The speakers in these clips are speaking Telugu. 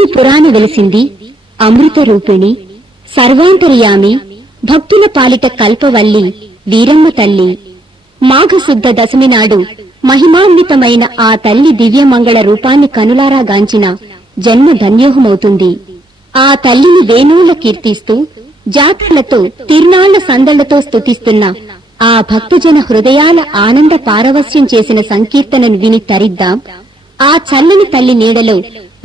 ఉయ్యూరు పురాణ వెలిసింది అమృత రూపిణి సర్వాంతర్యామి భక్తుల పాలిట కల్పవల్లి వీరమ్మ తల్లి. మాఘశుద్ధ దశమి నాడు మహిమాన్వితమైన ఆ తల్లి దివ్యమంగళ రూపాన్ని కనులారా గాంచిన జన్మ ధన్యోహమవుతుంది. ఆ తల్లిని వేణువుల కీర్తిస్తూ జాతరలతో తిరునాళ్ల సందళ్లతో స్తుతిస్తున్న ఆ భక్తజన హృదయాల ఆనంద పారవస్యం చేసిన సంకీర్తనను విని తరిద్దాం. ఆ చల్లని తల్లి నీడలో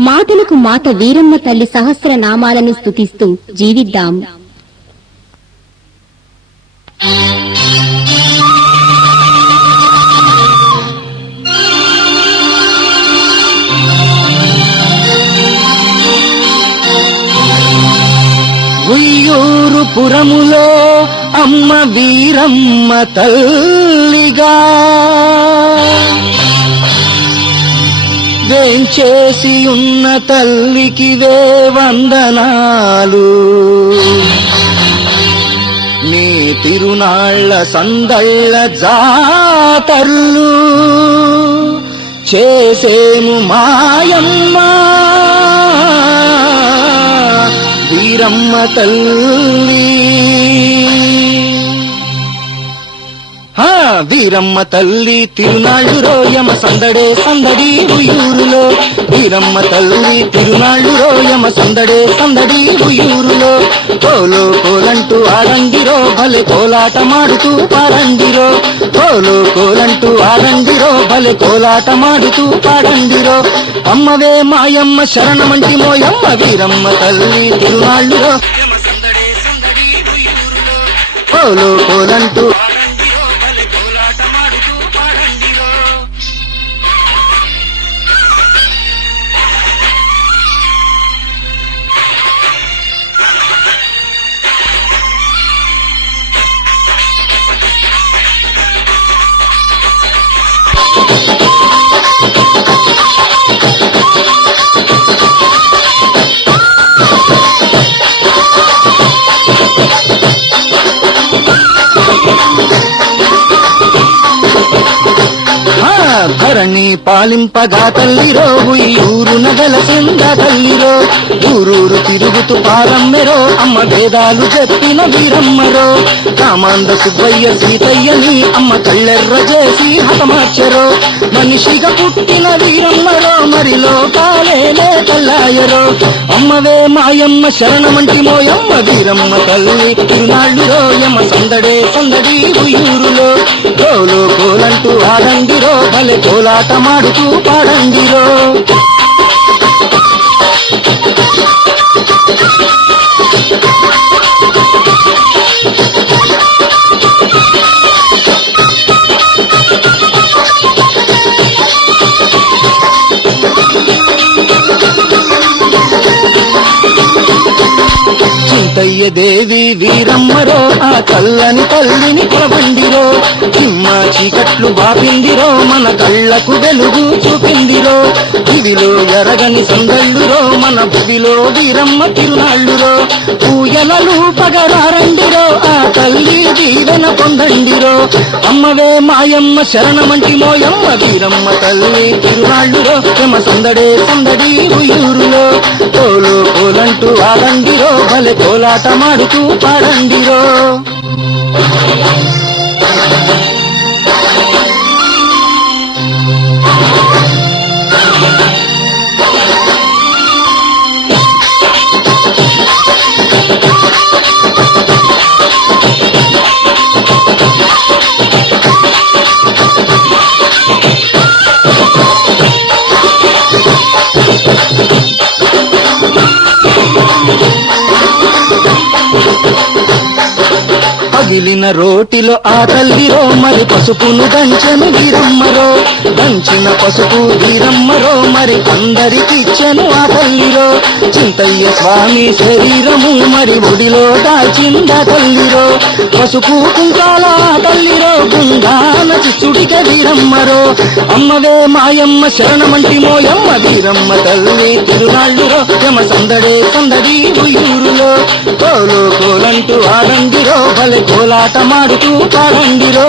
మాతలకు మాత వీరమ్మ తల్లి సహస్ర నామాలను స్తుతిస్తూ జీవిద్దాం. ఉయ్యూరు పురములో అమ్మ వీరమ్మ తల్లిగా వేంచేసి ఉన్న తల్లికి వందనాలు. నీ తిరునాళ్ల సందళ్ళ జాతర్లు చేసేము మాయమ్మ వీరమ్మ తల్లి. వీరమ్మ తల్లి తిరునాళ్ళు రోయమ సందడే సందడి ఉయ్యూరులో. వీరమ్మ తల్లి తిరునాళ్ళు రోయమ సందడే సందడి ఉయ్యూరులో. కోలో కోలంటూ ఆడండిరో భలే కోలాట మాడుతూ పాడండిరో. కోలో కోలంటూ ఆడండిరో భలే కోలాట మాడుతూ పాడండిరో. అమ్మవే మాయమ్మ శరణమంటి మోయమ్మ వీరమ్మ తల్లి తిరునాళ్ళు రోయమ సందడే సందడి ఉయ్యూరులో. కోలో కోలంటూ ధరణి పాలింపగా తల్లిరో ఉయ్యూరు నగలసింద తల్లిరో. ఊరూరు తిరుగుతూ పారమ్మెరో అమ్మ వేదాలు చెప్పిన వీరమ్మరో. కామాంద సుబ్బయ్య సీతయ్యని అమ్మ కళ్ళెర్ర చేసి హతమార్చెరో. మనిషిగా పుట్టిన వీరమ్మరో మరి లోకాలేలే తల్లాయరో. అమ్మవే మాయమ్మ శరణమంటి మోయమ్మ వీరమ్మ తల్లి తిరునాళ్ళు రోయమ్మ సందడే సందడి ఉయ్యూరులో. కోలో కోలంటూ ఆడండిరో భలే కోలాట మాడుతూ పాడండిరో. చింతయ్య దేవి వీరమ్మరో ఆ చల్లని తల్లిని కొలబండిరో. చిమ్మ చీకట్లు బాపిందిరో మన కళ్ళకు వెలుగు చూపిందిరో. దివిలో ఎరగని సందళ్ళురో మన భువిలో వీరమ్మ తిరునాళ్ళురో. పూయలలు పగరారండిరో ఆ తల్లి దీవెన పొందండిరో. అమ్మవే మాయమ్మ శరణమంటి మోయమ్మ వీరమ్మ తల్లి తిరునాళ్ళురో. యమ సందడే సందడి ఉయ్యూరులో. కోలో కోలంటూ ఆడండిరో భలే కోలాట మాడుతూ పాడండిరో. పగిలిన రోటిలో ఆ తల్లిరో మరి పసుపును దంచెను వీరమ్మరో. దంచిన పసుపు వీరమ్మరో మరి అందరికిచ్చెను ఆ తల్లిరో. చింతయ్య స్వామి శరీరము మరి ఒడిలో దాచింద తల్లిరో. పసుపు కుంకాల తల్లిరో గుండాన చిచ్చుడిక వీరమ్మరో. అమ్మవే మాయమ్మ శరణమంటి మోయమ్మ వీరమ్మ తల్లి తిరునాళ్ళురో. యమ సందడే సందడి ఉయ్యూరులో. కోలో కోలంటూ ఆడండిరో భలే కోలాట మాడుతూ పాడండిరో.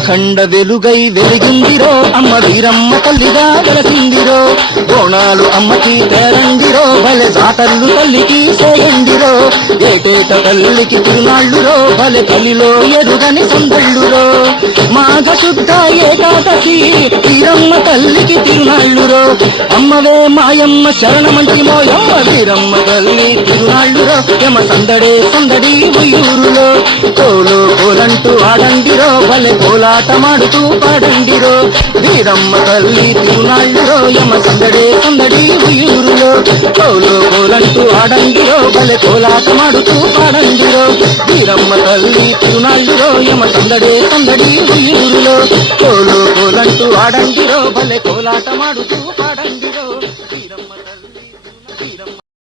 అఖండ వెలుగై వెలిగిందిరో అమ్మ వీరమ్మ తల్లిగా వెలసిందిరో బోనాలు అమ్మకి తేరండిరో భలే జాతర్లు తల్లికి చేయండిరో ఏటేట తల్లికి తిరునాళ్ళురో భలే తల్లిలో ఎరుగని సందళ్ళురో మాఘ శుద్ధ ఏకాదశి వీరమ్మ తల్లికి తిరునాళ్ళురో అమ్మవే మాయమ్మ శరణమంటి మోయమ్మ వీరమ్మ తల్లి తిరునాళ్ళురో యమ సందడే సందడి ఉయ్యూరులో కోలో కోలంటూ ఆడండిరో భలే కోలాటమాడుతూ పాడండిరో వీరమ్మ తల్లి తిరునాళ్ళురో యమ సందడే సందడి ఉయ్యూరులో కోలో కోలంటూ ఆడండిరో భలే కోలాటమాడుతూ పాడండిరో వీరమ్మ తల్లి తిరునాళ్ళురో యమ సందడే సందడి ఉయ్యూరులో కోలో కోలంటూ ఆడండిరో భలే కోలాటమాడుతూ పాడండిరో వీరమ్మ తల్లి వీరమ్మ